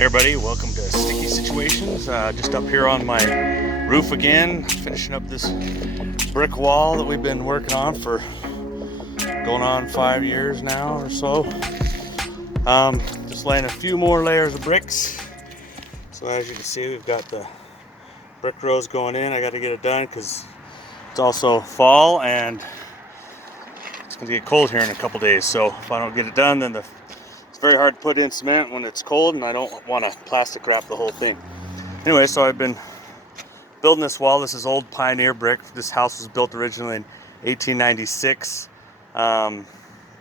Hey everybody, welcome to Sticky Situations. Just up here on my roof again, finishing up this brick wall that we've been working on for going on 5 years now or so. Just laying a few more layers of bricks. So as you can see, we've got the brick rows going in. I got to get it done because it's also fall and it's going to get cold here in a couple days. So if I don't get it done, then it's very hard to put in cement when it's cold, and I don't want to plastic wrap the whole thing. Anyway, so I've been building this wall. This is old pioneer brick. This house was built originally in 1896, and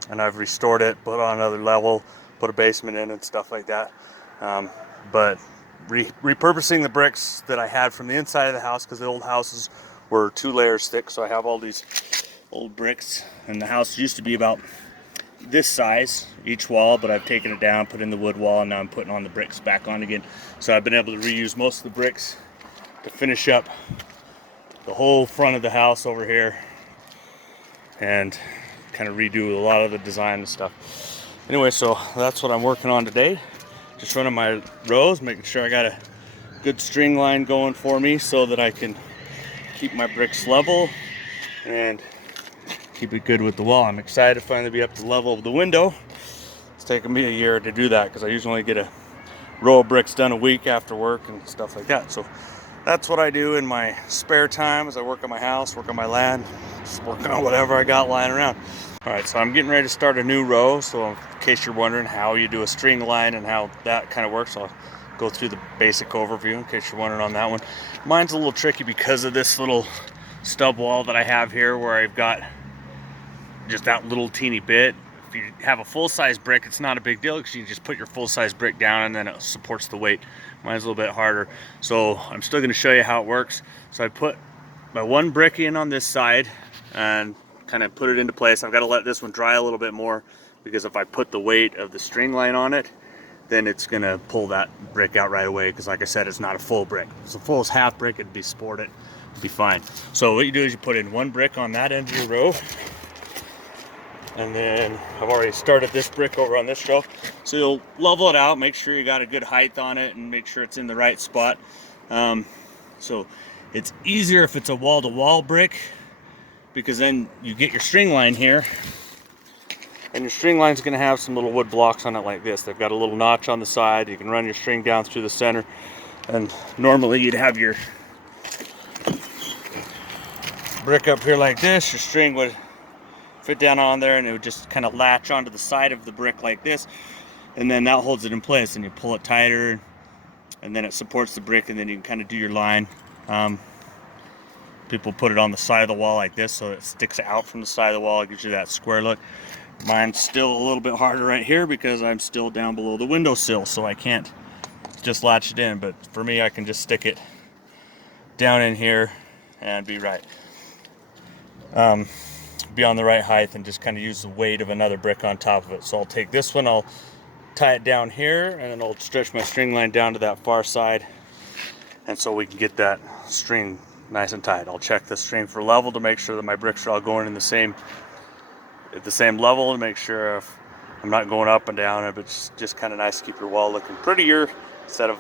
I've restored it, put on another level, put a basement in and stuff like that. But repurposing the bricks that I had from the inside of the house, because the old houses were 2 layers thick, so I have all these old bricks, and the house used to be about this size each wall, but I've taken it down, put in the wood wall, and now I'm putting on the bricks back on again. So I've been able to reuse most of the bricks to finish up the whole front of the house over here and kind of redo a lot of the design and stuff. Anyway, so that's what I'm working on today. Just running my rows, making sure I got a good string line going for me so that I can keep my bricks level and keep it good with the wall. I'm excited to finally be up to the level of the window. It's taken me a year to do that because I usually only get a row of bricks done a week after work and stuff like that. So that's what I do in my spare time as I work on my house, work on my land, just working on whatever I got lying around. All right, so I'm getting ready to start a new row. So in case you're wondering how you do a string line and how that kind of works, I'll go through the basic overview in case you're wondering on that one. Mine's a little tricky because of this little stub wall that I have here where I've got just that little teeny bit. If you have a full-size brick, it's not a big deal because you just put your full-size brick down and then it supports the weight. Mine's a little bit harder, so I'm still going to show you how it works. So I put my one brick in on this side and kind of put it into place. I've got to let this one dry a little bit more because if I put the weight of the string line on it, then it's going to pull that brick out right away because, like I said, it's not a full brick. If it's a full half brick, it'd be supported, it'd be fine. So what you do is you put in one brick on that end of your row, and then I've already started this brick over on this row. So you'll level it out, make sure you got a good height on it, and make sure it's in the right spot. So it's easier if it's a wall-to-wall brick, because then you get your string line here, and your string line is going to have some little wood blocks on it like this. They've got a little notch on the side. You can run your string down through the center, and normally you'd have your brick up here like this. Your string would fit down on there and it would just kind of latch onto the side of the brick like this, and then that holds it in place, and you pull it tighter and then it supports the brick, and then you can kind of do your line. People put it on the side of the wall like this so it sticks out from the side of the wall. It gives you that square look. Mine's still a little bit harder right here because I'm still down below the windowsill, so I can't just latch it in, but for me I can just stick it down in here and be right. Be on the right height and just kind of use the weight of another brick on top of it. So I'll take this one, I'll tie it down here, and then I'll stretch my string line down to that far side, and so we can get that string nice and tight. I'll check the string for level to make sure that my bricks are all going in at the same level, and make sure if I'm not going up and down, but it's just kind of nice to keep your wall looking prettier instead of,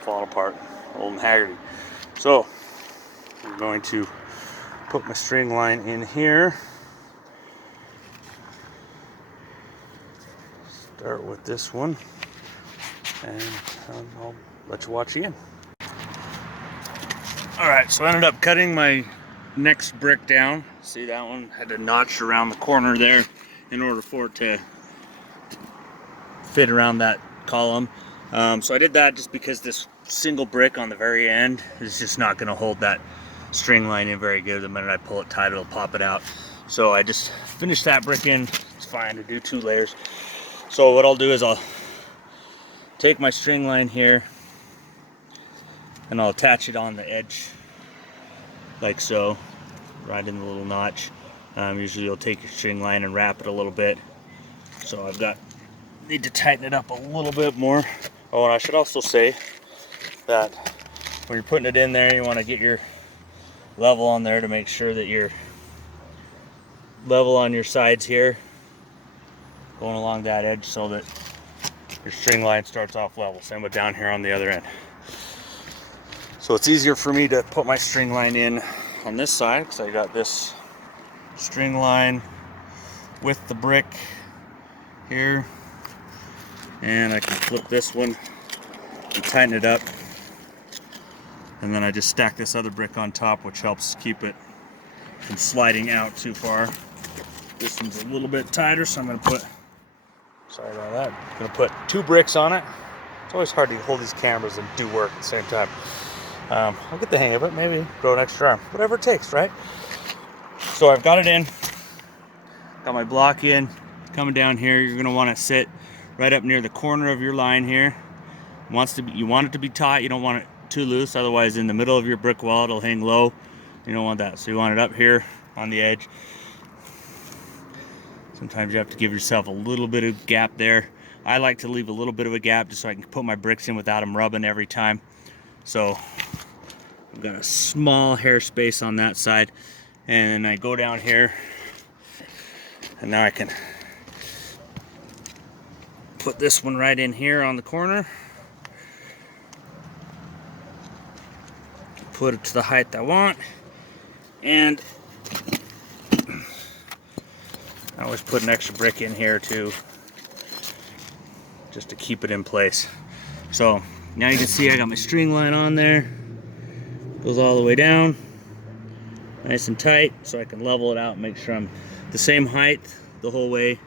falling apart, old and haggardy. So I'm going to put my string line in here. Start with this one, and I'll let you watch again. Alright, so I ended up cutting my next brick down. See, that one had a notch around the corner there in order for it to fit around that column. So I did that just because this single brick on the very end is just not going to hold that string line in very good. The minute I pull it tight, it'll pop it out. So I just finished that brick in. It's fine to do 2 layers. So what I'll do is I'll take my string line here and I'll attach it on the edge like so, right in the little notch. Usually you'll take your string line and wrap it a little bit. So need to tighten it up a little bit more. Oh, and I should also say that when you're putting it in there, you want to get your level on there to make sure that you're level on your sides here, going along that edge so that your string line starts off level. Same with down here on the other end. So it's easier for me to put my string line in on this side because I got this string line with the brick here, and I can flip this one and tighten it up, and then I just stack this other brick on top, which helps keep it from sliding out too far. This one's a little bit tighter, so I'm going to put, sorry about that, I'm going to put 2 bricks on it. It's always hard to hold these cameras and do work at the same time. I'll get the hang of it, maybe grow an extra arm, whatever it takes, right? So I've got it in, got my block in, coming down here. You're going to want to sit right up near the corner of your line here. You want it to be taut, you don't want it too loose, otherwise in the middle of your brick wall it'll hang low. You don't want that, so you want it up here on the edge. Sometimes you have to give yourself a little bit of gap there. I like to leave a little bit of a gap just so I can put my bricks in without them rubbing every time. So I've got a small hair space on that side, and I go down here, and now I can put this one right in here on the corner. Put it to the height I want, and I always put an extra brick in here too, just to keep it in place. So now you can see I got my string line on there, goes all the way down, nice and tight, so I can level it out and make sure I'm the same height the whole way,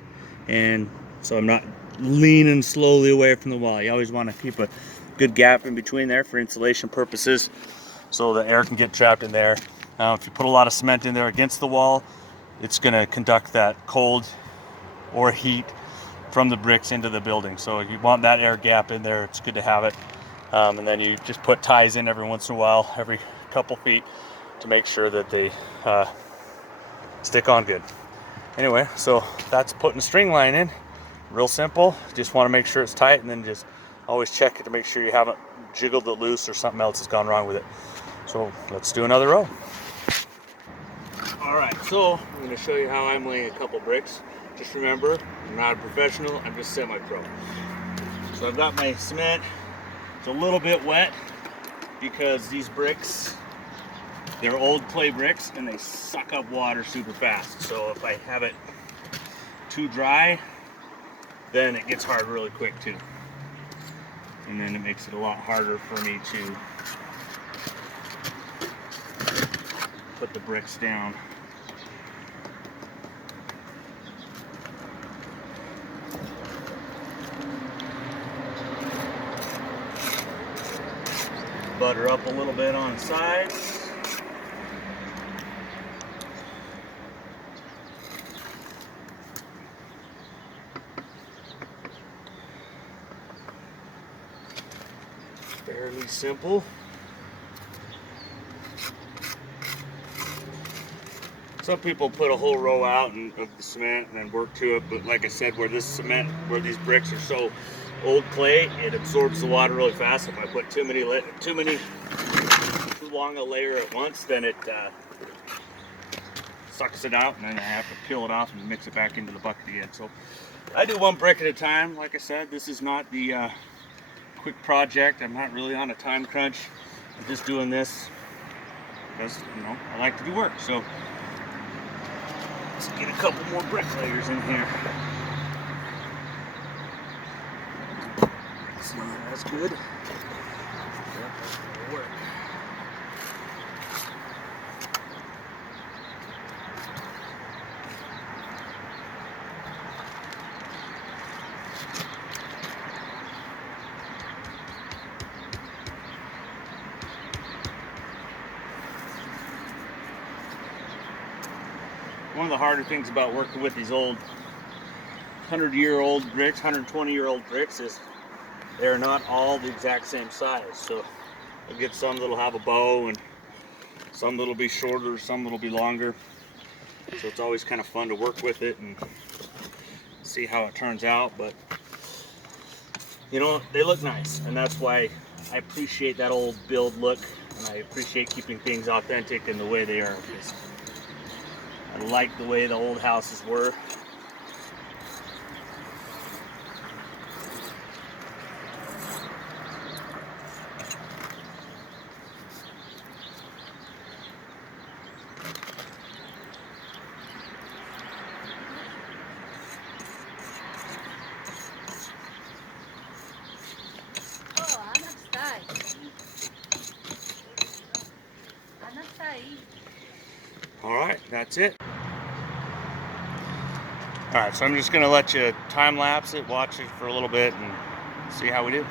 and so I'm not leaning slowly away from the wall. You always want to keep a good gap in between there for insulation purposes, so the air can get trapped in there. If you put a lot of cement in there against the wall, it's going to conduct that cold or heat from the bricks into the building. So you want that air gap in there. It's good to have it. And then you just put ties in every once in a while, every couple feet, to make sure that they stick on good. Anyway, so that's putting the string line in. Real simple. Just want to make sure it's tight, and then just always check it to make sure you haven't jiggled it loose or something else has gone wrong with it. So let's do another row. Alright, so I'm going to show you how I'm laying a couple bricks. Just remember, I'm not a professional, I'm just semi-pro. So I've got my cement. It's a little bit wet because these bricks, they're old clay bricks and they suck up water super fast. So if I have it too dry, then it gets hard really quick too. And then it makes it a lot harder for me to put the bricks down. Butter up a little bit on the sides. Fairly simple. Some people put a whole row out of the cement and then work to it, but like I said, where these bricks are so old clay, it absorbs the water really fast. If I put too long a layer at once, then it sucks it out, and then I have to peel it off and mix it back into the bucket again. So I do one brick at a time. Like I said, this is not the quick project. I'm not really on a time crunch. I'm just doing this because, you know, I like to do work. So let's get a couple more brick layers in here. See, that's good. Yep, that'll work. One of the harder things about working with these old 100-year-old bricks, 120-year-old bricks, is they're not all the exact same size. So you'll get some that'll have a bow, and some that'll be shorter, some that'll be longer. So it's always kind of fun to work with it and see how it turns out. But you know, they look nice, and that's why I appreciate that old build look, and I appreciate keeping things authentic in the way they are. Because I like the way the old houses were. That's it. All right, so I'm just gonna let you time lapse it, watch it for a little bit, and see how we do.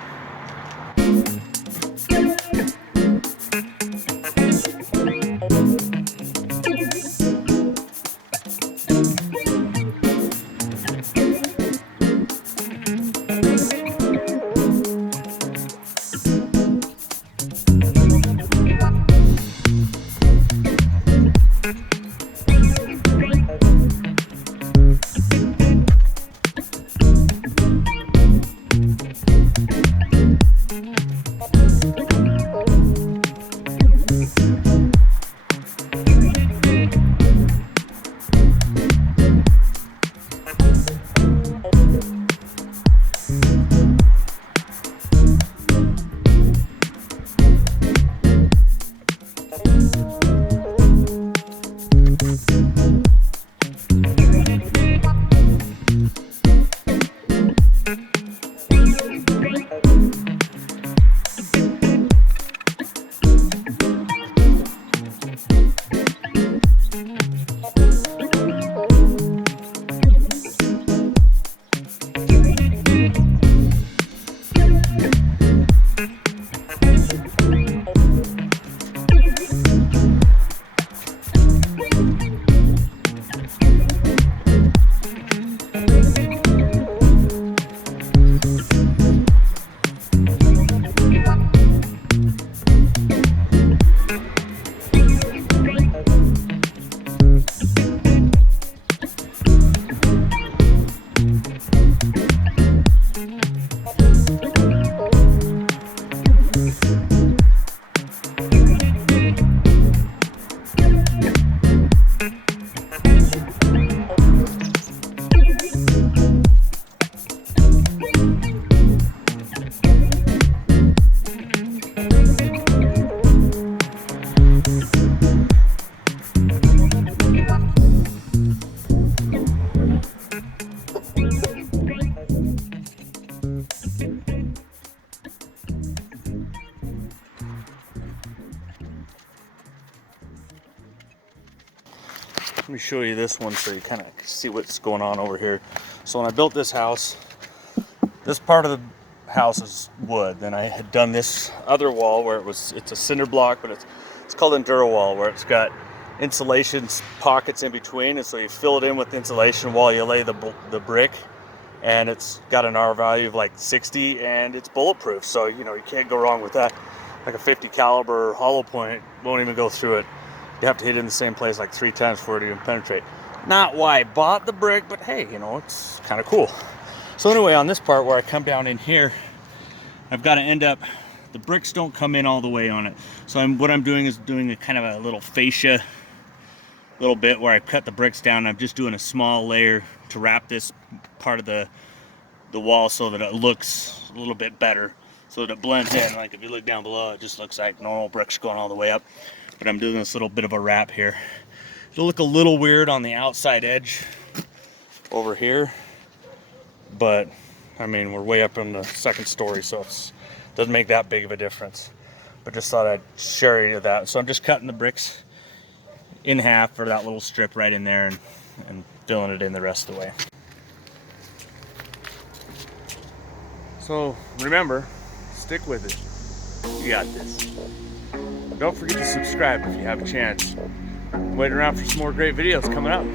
Let me show you this one so you kind of see what's going on over here. So when I built this house, this part of the house is wood. Then I had done this other wall where it's a cinder block, but it's called Enduro wall, where it's got insulation pockets in between, and so you fill it in with insulation while you lay the brick, and it's got an R value of like 60, and it's bulletproof, so you can't go wrong with that. Like a 50 caliber hollow point won't even go through it. You have to hit it in the same place like 3 times for it to even penetrate. Not why I bought the brick, but hey, it's kind of cool. So anyway, on this part where I come down in here, I've got to end up, the bricks don't come in all the way on it. So what I'm doing is doing a kind of a little fascia, little bit where I cut the bricks down. I'm just doing a small layer to wrap this part of the wall so that it looks a little bit better, so that it blends in. Like if you look down below, it just looks like normal bricks going all the way up. But I'm doing this little bit of a wrap here. It'll look a little weird on the outside edge over here, but I mean, we're way up in the second story, so it doesn't make that big of a difference. But just thought I'd share you that. So I'm just cutting the bricks in half for that little strip right in there, and filling it in the rest of the way. So remember, stick with it. You got this. Don't forget to subscribe if you have a chance. Wait around for some more great videos coming up.